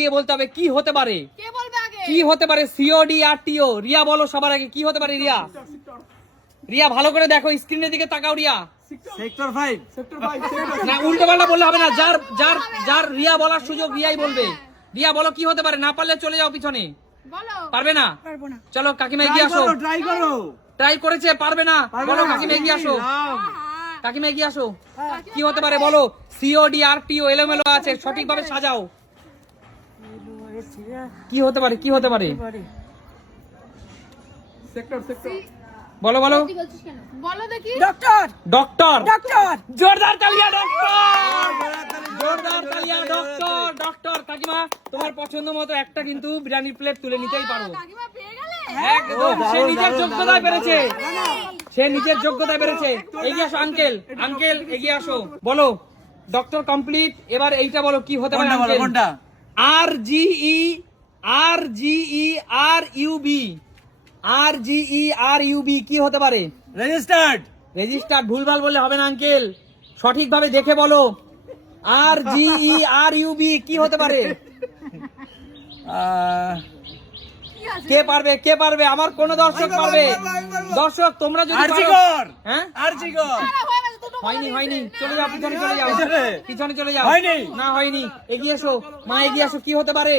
বাজিয়ে বলতে হবে কি হতে পারে। কি হতে পারে? সিওডি আর টিও। রিয়া বলো সবার আগে কি হতে পারে। রিয়া, রিয়া ভালো করে দেখো, স্ক্রিনের দিকে তাকাও। রিয়া সেক্টর 5 না, উল্টো পাল্টা বললে হবে না। যার যার যার রিয়া বলার সুযোগ রিয়াই বলবে। রিয়া বলো কি হতে পারে, না পারলে চলে যাও পিছনে। পারবে না? চলো কাকিমা এগিয়ে আসো। ট্রাই করো। ট্রাই করেছে, পারবে না। বলো কাকিমা এগিয়ে আসো। কাকিমা এগিয়ে আসো। কি হতে পারে বলো। সিওডি আর টিও এলোমেলো আছে, সঠিকভাবে সাজাও। কি হতে পারে, কি হতে পারে? সেক্টর বলো বলো। বলো দেখি। ডক্টর। ডক্টর। জোরদার তালিয়া ডক্টর। জোরদার তালিয়া ডক্টর। ডক্টর কাকিমা তোমার পছন্দ মতো একটা কিন্তু বিরিয়ানি প্লেট তুলে নিতেই পারো। কাকিমা পেয়ে গেলে? একদম, সে নিজের যোগ্যতায় পেরেছে। সে নিজের যোগ্যতায় পেরেছে। এগিয়ে আসো আঙ্কেল, আঙ্কেল এগিয়ে আসো। বলো ডক্টর কমপ্লিট। এবার এইটা বলো কি হতে পারে আঙ্কেল। আর জি ই আর জি ই আর ইউবি। আর জি ই আর ইউবি কি হতে পারে? রেজিস্টার্ড। রেজিস্টার্ড ভুলভাল বললে হবে না আঙ্কেল, সঠিকভাবে দেখে বলো। আর জি ই আর ইউবি কি হতে পারে? কে পারবে, কে পারবে? আমার কোন দর্শক পারবে? দর্শক তোমরা যদি আরজিগর। হ্যাঁ আরজিগর। হয়নি, হয়নি, চলে যাও পিছনে, চলে যাও পিছনে, চলে যাও। হয়নি। না হয়নি, এগিয়ে এসো মা, এগিয়ে এসো। কি হতে পারে?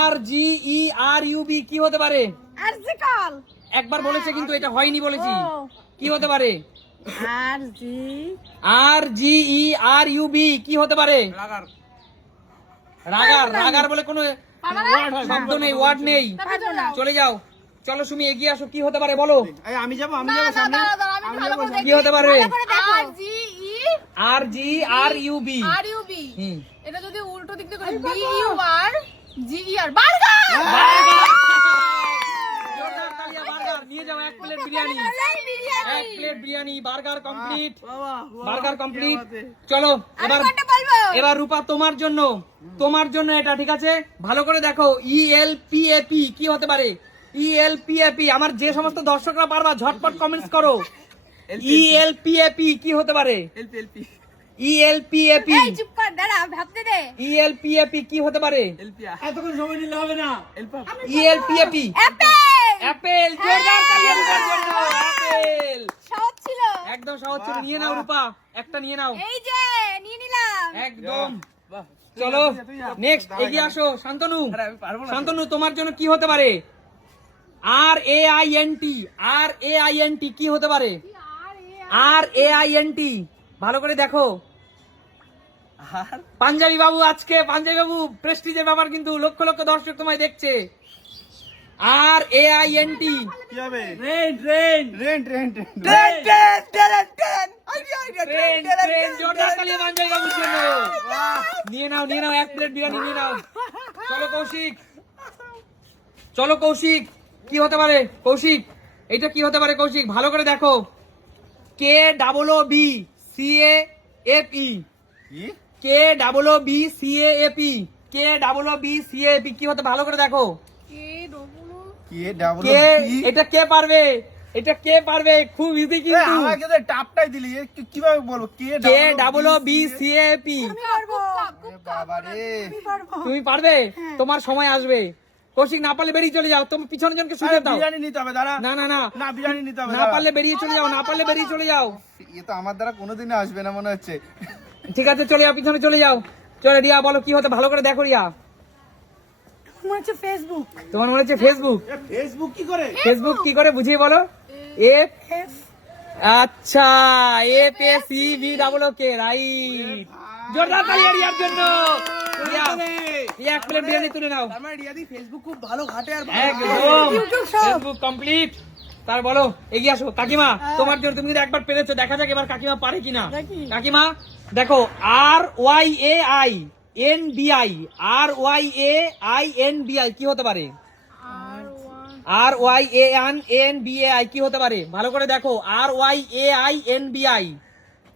আর জি ই আর ইউবি কি হতে পারে? আরজিকাল। একবার বলেছে কিন্তু এটা হয়নি বলেছি। কি হতে পারে? আর জি ই আর ইউবি কি হতে পারে? রাগার। রাগার বলে কোনো শব্দ নেই, ওয়ার্ড নেই। চলে যাও। চলো সুমি এগিয়ে আসো। কি হতে পারে বলো। আমি যাব সামনে। কি হতে পারে? আরজিই আর জি আর ইউবি। আরইউবি। এটা যদি উল্টো দিক দিয়ে করি বিইউআর জিইআর বার্গার। জোরদার তালিয়া। বার্গার নিয়ে যাও, এক প্লেট বিরিয়ানি। এক plate biryani. Burger complete. Burger complete. চলো এবার, এবার রূপা তোমার জন্য, তোমার জন্য এটা। ঠিক আছে, ভালো করে দেখো। ইএলপিএপি কি হতে পারে? ইএলপিএপি। আমার যে সমস্ত দর্শকরা পারবা ঝটপট কমেন্টস করো। ইএলপিএপি কি হতে পারে? এলপি ইএলপিএপি। এই চুপ কর, দাঁড়া ভাবতে দে। ইএলপিএপি কি হতে পারে? এতক্ষণ সময় নিলে হবে না। ইএলপিএপি। অ্যাপেল। অ্যাপেল। জোরদার তালিয়া রূপার জন্য। অ্যাপেল সহজ ছিল। একদম সহজ ছিল। নিয়ে নাও রূপা, একটা নিয়ে নাও। এই যে নিয়ে নিলাম। একদম। চলো নেক্সট, এগিয়ে আসো শান্তনু। শান্তনু তোমার জন্য কি হতে পারে? আর এ আই এন টি। আর এ আই এন টি কি হতে পারে? আর এ আই এন টি ভালো করে দেখো। পাঞ্জাবি বাবু, আজকে পাঞ্জাবি বাবু প্রেস্টিজের ব্যাপার কিন্তু, লক্ষ লক্ষ দর্শক তোমায় দেখছে। আর এ আই এন টি কি হবে? Rent. Rent. Rent rent train. জোরদার তালিয়া পাঞ্জাবি বাবুর জন্য। নিয়ে নাও, নিয়ে নাও, এক প্লেট বিরিয়ানি নিয়ে নাও। চলো কৌশিক, চলো কৌশিক। কি হতে পারে কৌশিক? এটা কি হতে পারে কৌশিক? ভালো করে দেখো। K double O B C A F E. K double O B C A F E. K double O B C A F E কি হতে? ভালো করে দেখো। কে, এটা কে পারবে? এটা কে পারবে? খুব ইজি কিন্তু। আমাকে তো টাপটাই দিলি, কিভাবে বলবো? K double O B C A F E. বাবা রে। তুমি পারবে, তোমার সময় আসবে। কৌশিক না পারলে বেরিয়ে চলে যাও। তুমি পিছনের জনকে সুযোগ দাও। বিরিয়ানি নিতে হবে, দাঁড়া। না না না না, বিরিয়ানি নিতে হবে। না পারলে বেরিয়ে চলে যাও। না পারলে বেরিয়ে চলে যাও। এ তো আমার দ্বারা কোনোদিনই আসবে না মনে হচ্ছে। ঠিক আছে চলে যাও, পিছনে চলে যাও। চলে রিয়া বলো কি হতে? ভালো করে দেখো রিয়া। ফেসবুক। তোমার মনে হচ্ছে ফেসবুক। ফেসবুক কি করে? ফেসবুক কি করে বুঝিয়ে বলো। এফ, আচ্ছা F A C V double O K, right. জোরদার তালিয়া রিয়ার জন্য। রিয়া, রিয়া এক প্লেট বিরিয়ানি তুলে নাও। আমার রিয়াদি ফেসবুক খুব ভালো ঘাটে আর একদম ফেসবুক কমপ্লিট। তার বলো এগিয়ে আসো কাকিমা, তোমার জন্য। তুমি কিন্তু একবার পেরেছো, দেখা যাক এবার কাকিমা পারে কিনা। কাকিমা দেখো, R Y A I N B I. R Y A I N B I কি হতে পারে? R Y A N B A I কি হতে পারে? ভালো করে দেখো। R Y A I N B I.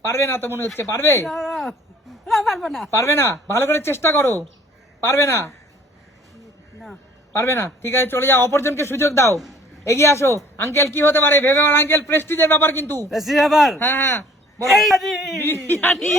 পারবে না তো মনে হচ্ছে। পারবে? পারবে না। ভালো করে চেষ্টা করো। পারবে না, পারবে না। ঠিক আছে চলে যাও, অপরজনকে সুযোগ দাও। এগিয়ে আসো আঙ্কেল। কি হতে পারে ভেবে বল আঙ্কেল, প্রেস্টিজের ব্যাপার কিন্তু। ব্যাপার। হ্যাঁ হ্যাঁ বলো। বিরিয়ানি।